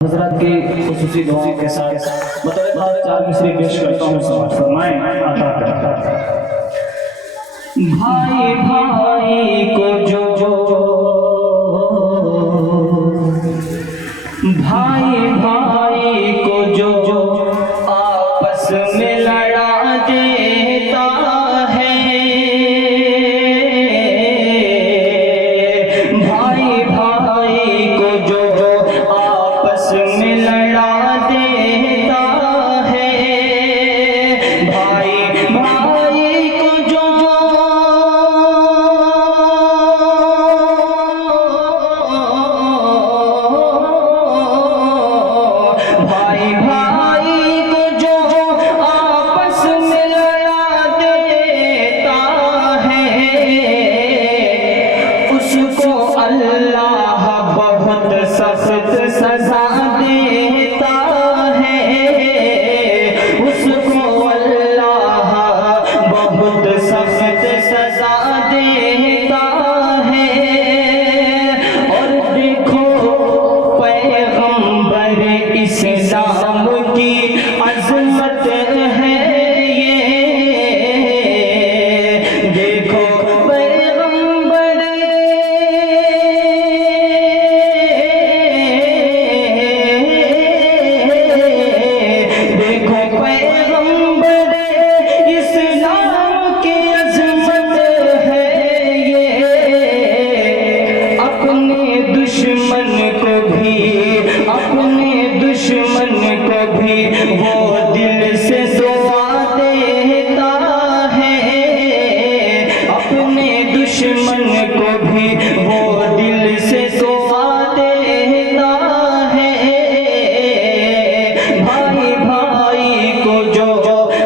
हजरत की खुसूसी दुआओं के साथ मतलब चार मिसरे पेश करता हूँ, समाज फरमाएं अता करता। भाई भाई को जो भाई भाई को जो आपस में लड़ा देता है, भाई भाई को जो आपस में लड़ा देता है, भाई भाई को जो भाई भाई को जो आपस में लड़ा देता है, उसको अल्लाह बहुत सख्त सजा देता है, उसको अल्लाह बहुत सख्त सजा देता है। और देखो पैगंबर इस्लाम की अज़मत है ये, देखो पैगंबर देखो पैगंबर इस्लाम की अज़मत है ये, अपने दुश्मन को भी वो दिल से दुआ देता है, अपने दुश्मन को भी वो दिल से दुआ देता है। भाई भाई को जो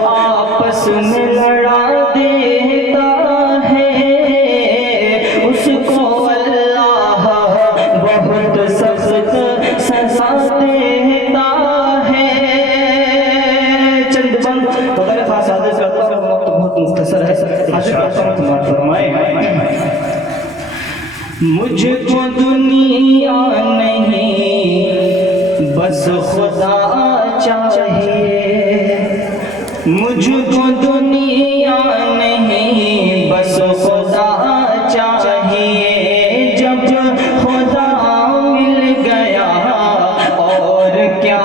आपस में लड़ा देता है, उसको अल्लाह बहुत सख्त सजा देता है। चंद चंद बगैर खास आदेश करता हूँ, वक्त बहुत मुख्तसर है, हाजिर करता हूँ तुम्हारा फरमाए। मुझको दुनिया नहीं बस खुदा चाहिए, मुझको दुनिया नहीं बस खुदा चाहिए। जब खुदा मिल गया और क्या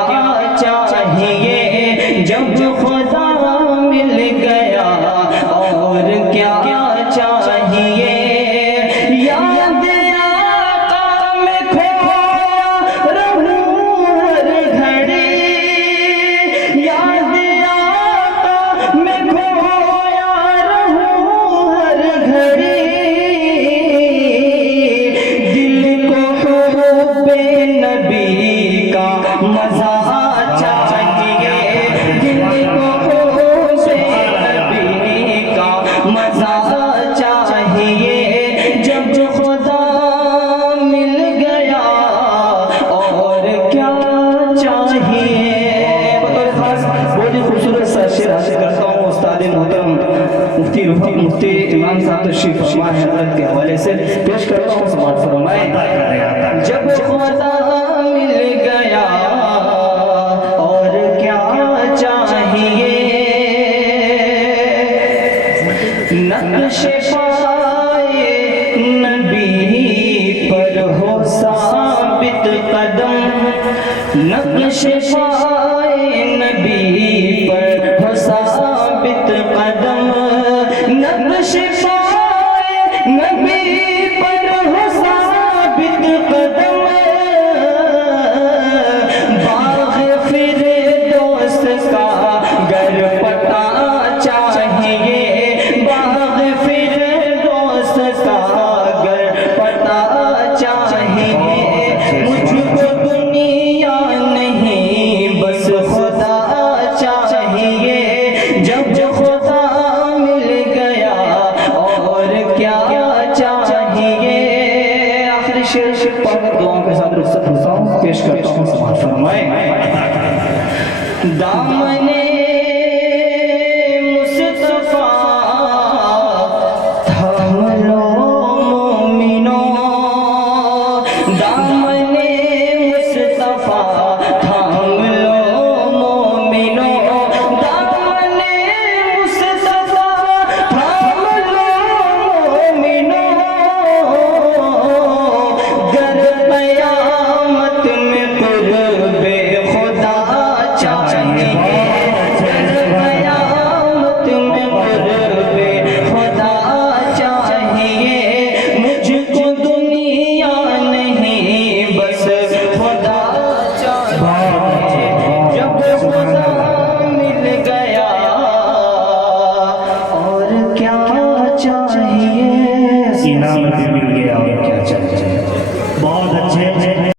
चाहिए, जब खुदा मिल गया और क्या चाहिए। याद आका में खोया रहूं हर घड़ी, याद आका में खोया रहूं हर घड़ी। दिल को हुब्बे नबी का मजा चाहिए, दिल को हुब्बे नबी का मजा चाहिए। जब खुदा मिल गया और क्या चाहिए। बतौर खास बहुत ही खूबसूरत सा शेर हासिल करता हूँ उस्ताद मोहतरम मुफ्ती इमाम साहब तशरीफ फरमा है, हज़रत के हवाले से पेश करता हूँ, समाअत फरमाएं। जब खुदा मिल गया और क्या चाहिए, नक्शे पाए नबी पर हो साबित कदम, नक्शे पाए नबी पर हो साबित कदम, नक्शे पाए नबी पर हो साबित कदम। बाग़ फिरदौस का घर पता चाहिए, बाग़ फिरदौस का घर पता चाहिए। मुझको दुनिया नहीं बस खुदा चाहिए, जब खुदा मिल गया और क्या चाहिए। आखिरी शेर पढ़ दुआओं के साथ रुखसत होता हूँ, पेश करता हूँ, समाअत फरमाएं। दाम